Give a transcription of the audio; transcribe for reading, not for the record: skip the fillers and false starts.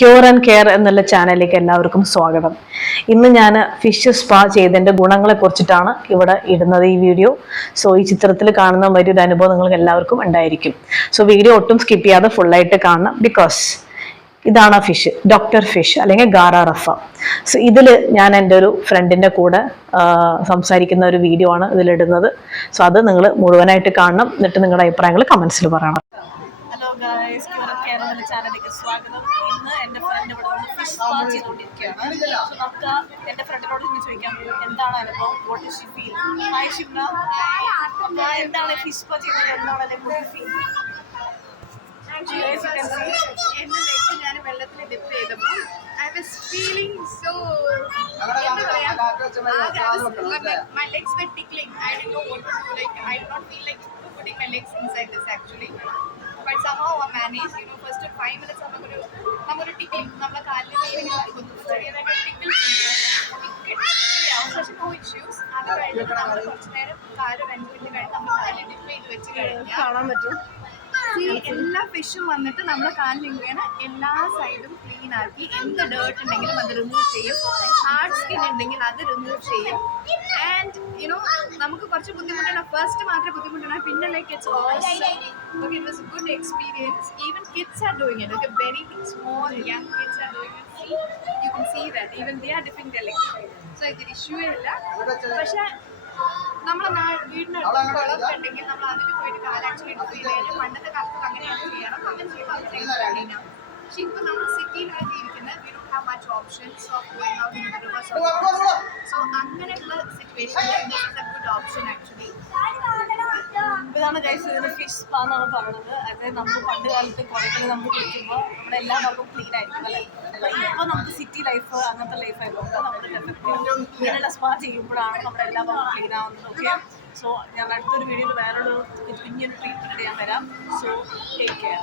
Cure and care എന്നുള്ള ചാനലിലേക്ക് എല്ലാവർക്കും സ്വാഗതം. ഇന്ന് ഞാൻ ഫിഷ് സ്പാ ചെയ്തതിൻ്റെ ഗുണങ്ങളെ കുറിച്ചിട്ടാണ് ഇവിടെ ഇടുന്നത് ഈ വീഡിയോ. സോ ഈ ചിത്രത്തിൽ കാണുന്ന വലിയൊരു അനുഭവം നിങ്ങൾക്ക് എല്ലാവർക്കും ഉണ്ടായിരിക്കും. സോ വീഡിയോ ഒട്ടും സ്കിപ്പ് ചെയ്യാതെ ഫുള്ളായിട്ട് കാണണം. ബിക്കോസ് ഇതാണ് ഫിഷ്, ഡോക്ടർ ഫിഷ് അല്ലെങ്കിൽ ഗാറ റഫ. സോ ഇതിൽ ഞാൻ എൻ്റെ ഒരു ഫ്രണ്ടിൻ്റെ കൂടെ സംസാരിക്കുന്ന ഒരു വീഡിയോ ആണ് ഇതിലിടുന്നത്. സോ അത് നിങ്ങൾ മുഴുവനായിട്ട് കാണണം, എന്നിട്ട് നിങ്ങളുടെ അഭിപ്രായങ്ങൾ കമൻസിൽ പറയണം. Hello guys, cure and care എന്ന ചാനലിലേക്ക് സ്വാഗതം. ഇന്ന് എൻ്റെ ഫ്രണ്ട് ഇവിടെ വന്ന് ഫിഷ് സ്പാ ചെയ്തുകൊണ്ടിരിക്കുകയാണ്. സോ നമുക്ക് എൻ്റെ ഫ്രണ്ടിനോട് ഇന്ന് ചോദിക്കാം എന്താണ് അനുഭവം, what is she feel. Hi Shimna, എന്താണ് ഫിഷ് സ്പാ ചെയ്തത്, എന്താണ് ഫീൽ? ഞാൻ വെള്ളത്തിൽ ഡിപ്പ് ചെയ്തപ്പോൾ I was feeling so my legs were tickling. I didn't know what to do. Like I did not feel like putting my legs inside this actually. But somehow I managed. You know, first 5 minutes നമുക്കൊരു tickling, നമ്മുടെ കാലിൽ നീരിങ്ങനെ ചെറിയതായിട്ട് tickle പക്ഷെ no issues. അത് കഴിഞ്ഞിട്ട് നമ്മൾ കുറച്ച് നേരം കാല് 2 മിനിറ്റ് കഴിഞ്ഞ് നമ്മൾ കാലിൽ ഡിപ്പ് ചെയ്ത് വെച്ച് കഴിഞ്ഞാൽ കാണാൻ പറ്റും. എല്ലാ ഫിഷും വന്നിട്ട് നമ്മുടെ കാലിൽ ഇങ്ങനെ എല്ലാ സൈഡും ക്ലീൻ ആക്കി, എന്ത് ഡേർട്ട് ഉണ്ടെങ്കിലും അത് റിമൂവ് ചെയ്യും, ഹാർഡ് സ്കിൻ ഉണ്ടെങ്കിൽ അത് റിമൂവ് ചെയ്യും. ആൻഡ് യുനോ നമുക്ക് കുറച്ച് ബുദ്ധിമുട്ടാണ്, ഫസ്റ്റ് മാത്രമേ ബുദ്ധിമുട്ടാണ്, പിന്നെ like it's awesome. Okay, it was a good experience. Even kids are doing it. Okay, very small young kids are doing it. You can see that even they are dipping their legs. So ഇതൊരു issue ഇല്ല. പക്ഷേ നമ്മളെ വീടിനടുത്ത് കുളമൊക്കെ ഉണ്ടെങ്കിൽ നമ്മൾ അതിൽ പോയിട്ട് കാല് ആക്ച്വലി ഡിപ്പ് ചെയ്ത് കഴിഞ്ഞാൽ പണ്ടത്തെ കാലത്ത് അങ്ങനെയാണ് ചെയ്യണം. അങ്ങനെ ചെയ്യുമ്പോൾ അത് ചെയ്യുന്നില്ല. പക്ഷെ ഇപ്പം നമ്മൾ സിറ്റിയിലാണ് ജീവിക്കുന്നത്. We don't have much options of going out in the reverse. So അങ്ങനെയുള്ള സിറ്റുവേഷനിൽ this is A good option actually. ഇതാണ് ഗൈസ്, ഇതിന് ഫിഷ് സ്പാ എന്നാണ് പറയുന്നത്. അതായത് നമ്മൾ പണ്ട് കാലത്ത് കുളത്തിൽ നമ്മൾ കുളിക്കുമ്പോൾ നമ്മുടെ എല്ലാ ഭാഗവും ക്ലീൻ ആയിരിക്കും അല്ലേ. ഇപ്പോൾ നമുക്ക് സിറ്റി ലൈഫ് അങ്ങനത്തെ ലൈഫ് ആയതുകൊണ്ട് നമ്മൾ ഇങ്ങനെയുള്ള സ്പാ ചെയ്യുമ്പോഴാണ് നമ്മുടെ എല്ലാ ഭാഗവും ക്ലീൻ ആവുന്നത്. ഓക്കെ, സോ ഞാൻ അടുത്തൊരു വീഡിയോയിൽ വേറൊരു കുഞ്ഞൊരു ട്രീറ്റ്മെൻറ്റ് ഞാൻ വരാം. So take care.